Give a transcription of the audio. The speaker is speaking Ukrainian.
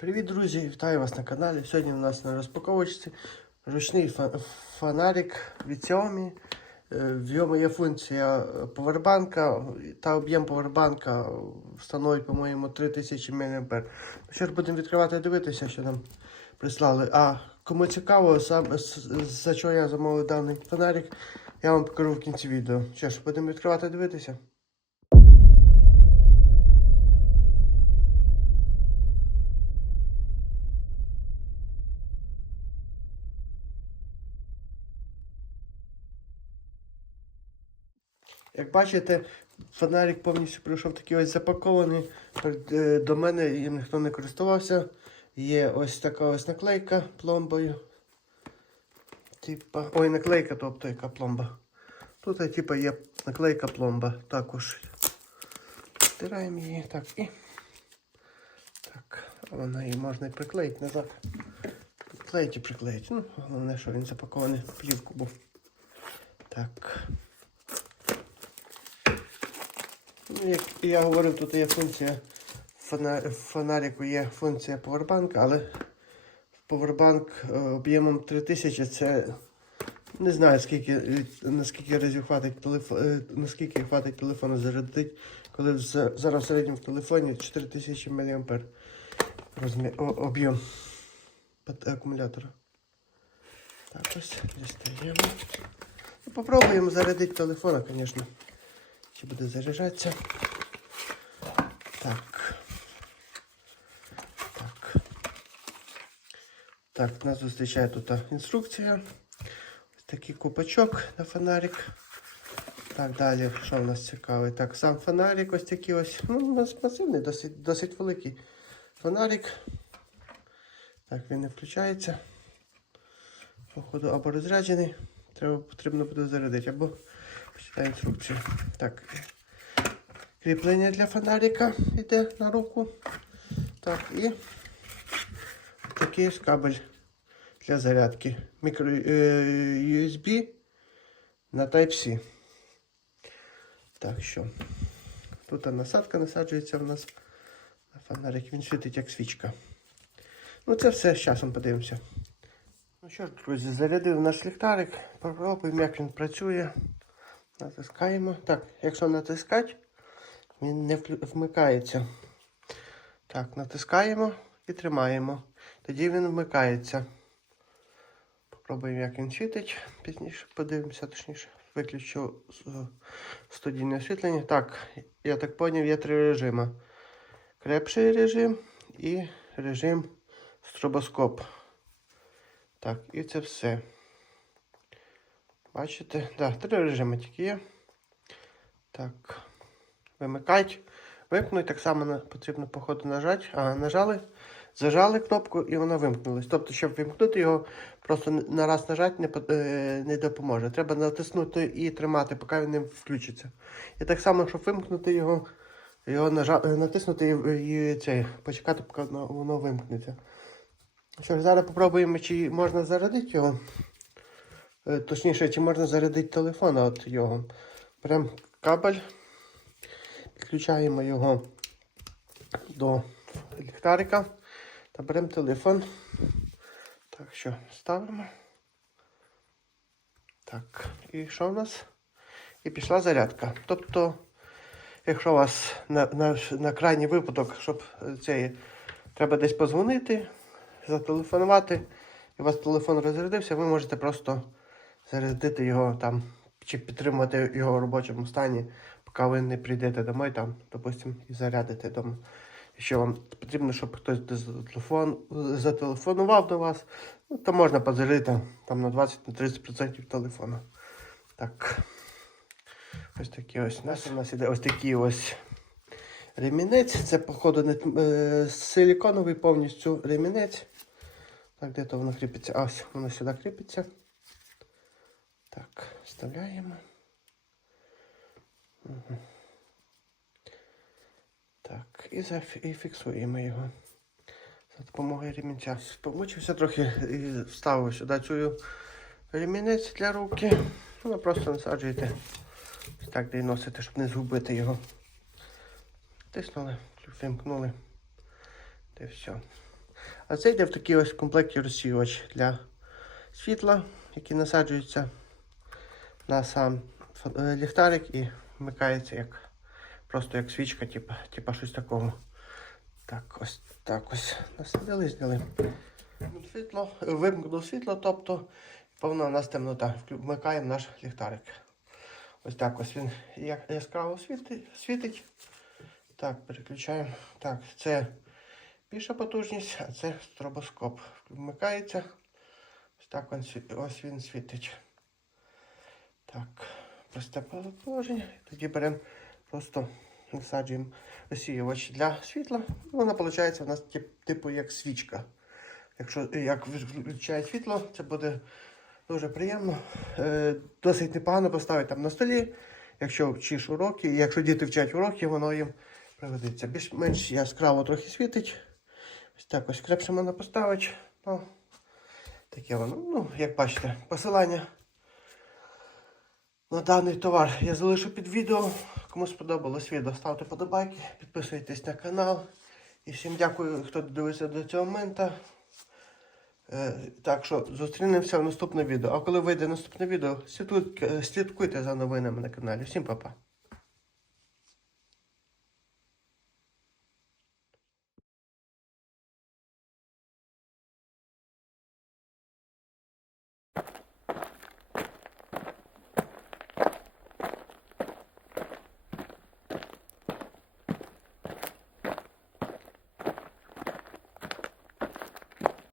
Привіт, друзі! Вітаю вас на каналі. Сьогодні у нас на розпаковочці ручний фонарик від Xiaomi. Е, В ньому є функція повербанка та об'єм повербанка становить, по-моєму, 3000 мА. Ну Що ж будемо відкривати і дивитися, що нам прислали. А кому цікаво, сам, за що я замовив даний фонарик, я вам покажу в кінці відео. Що ж, будемо відкривати і дивитися. Як бачите, фонарик повністю прийшов такий ось запакований. Е, До мене їм ніхто не користувався. Є ось така ось наклейка пломбою. Типа. Ой, наклейка, тобто яка пломба. Тут е, типа є наклейка пломба. Також. Стираємо її. Так і. Так, вона її можна і приклеїти назад. Приклеїть і приклеїть. Ну, головне, що він запакований в плівку був. Так. Ну, як я говорив, тут є функція в фонаріку є функція повербанка, але повербанк е, об'ємом 3000 це не знаю скільки наскільки разів хватить телефон, наскільки хватить телефону зарядити, коли зараз в середньому в телефоні 4000 мА розмір, об'єм акумулятора. Так, ось дістаємо. Ну, Попробуємо зарядити телефона, звісно. Чи буде заряджатися? Так. Так. Так, нас зустрічає тут інструкція. Ось такий купачок на фонарик. Так, далі, що в нас цікаве? Так, сам фонарик ось такий ось. Ну, масивний, досить, досить великий фонарик. Так, він не включається. Походу, або розряджений. Треба потрібно буде зарядити, або почитаю інструкцію. Так. Кріплення для фонарика йде на руку. Так, і такий ось кабель для зарядки. Мікро е, USB на Type-C. Так що. Тут насадка насаджується в нас на фонарик. Він світить як свічка. Ну це все з часом подивимося. Ну що ж, друзі, зарядив наш ліхтарик. Попробуємо, як він працює. Натискаємо. Так, якщо натискати, він не вмикається. Так, натискаємо і тримаємо. Тоді він вмикається. Попробуємо, як він світить. Пізніше подивимося, точніше. Виключу студійне освітлення. Так, я так зрозумів, є три режими. Крепший режим і режим стробоскоп. Так, і це все. Бачите? Да, три режими тільки є. Так. Вимикать. Вимкнуть. Так само потрібно, походу, нажати. А, нажали, зажали кнопку і вона вимкнулась. Тобто, щоб вимкнути його, просто на раз нажати не, е, не допоможе. Треба натиснути і тримати, поки він не включиться. І так само, щоб вимкнути його, його нажа... е, натиснути і, і це, почекати, поки воно, воно вимкнеться. Що ж, зараз попробуємо, чи можна зарядити його. Е, Точніше, чи можна зарядити телефон от його. Беремо кабель, підключаємо його до ліхтарика та беремо телефон. Так що ставимо. Так, і що в нас? І пішла зарядка. Тобто, якщо у вас на, на, на крайній випадок, щоб е, це треба десь позвонити, зателефонувати, і у вас телефон розрядився, ви можете просто зарядити його там, чи підтримувати його в робочому стані, поки ви не прийдете домой, там, допустим, і зарядите дома. Якщо вам потрібно, щоб хтось телефон, зателефонував до вас, ну, то можна позарядити там на 20-30% телефону. Так. Ось такі ось. У нас, у нас іде ось такий ось ремінець. Це, походу, не, е, силіконовий повністю ремінець. Так, де то воно кріпиться? А, ось воно сюди кріпиться. Так, вставляємо. Угу. Так, і, фіксуємо його за допомогою ремінця. Помучився трохи і вставив сюди цю ремінець для руки. Ну, просто насаджуєте так, де й носите, щоб не згубити його. Тиснули, вимкнули. Та все. А це йде в такий ось комплекті розсіювач для світла, який насаджується на сам е, ліхтарик і вмикається як просто як свічка, типа, типа щось такого. Так, ось так ось насадили, зняли. Світло, вимкнув світло, тобто повна у нас темнота. Вмикаємо наш ліхтарик. Ось так ось він яскраво світить. Так, переключаємо. Так, це більша потужність, а це стробоскоп. Вмикається. Ось так ось він світить. Так, просте положення. Тоді беремо просто насаджуємо розсіювач для світла. Вона виходить у нас тип- типу як свічка. Якщо як включає світло, це буде дуже приємно. Е, досить непогано поставити там на столі. Якщо вчиш уроки, і якщо діти вчать уроки, воно їм пригодиться. Більш-менш яскраво трохи світить. Ось так ось крепше можна поставити. Ну, таке воно. Ну, як бачите, посилання на даний товар я залишу під відео. Кому сподобалось відео, ставте подобайки, підписуйтесь на канал. І всім дякую, хто дивився до цього моменту. Е, Так що зустрінемося в наступному відео. А коли вийде наступне відео, слідкуйте, слідкуйте за новинами на каналі. Всім па-па.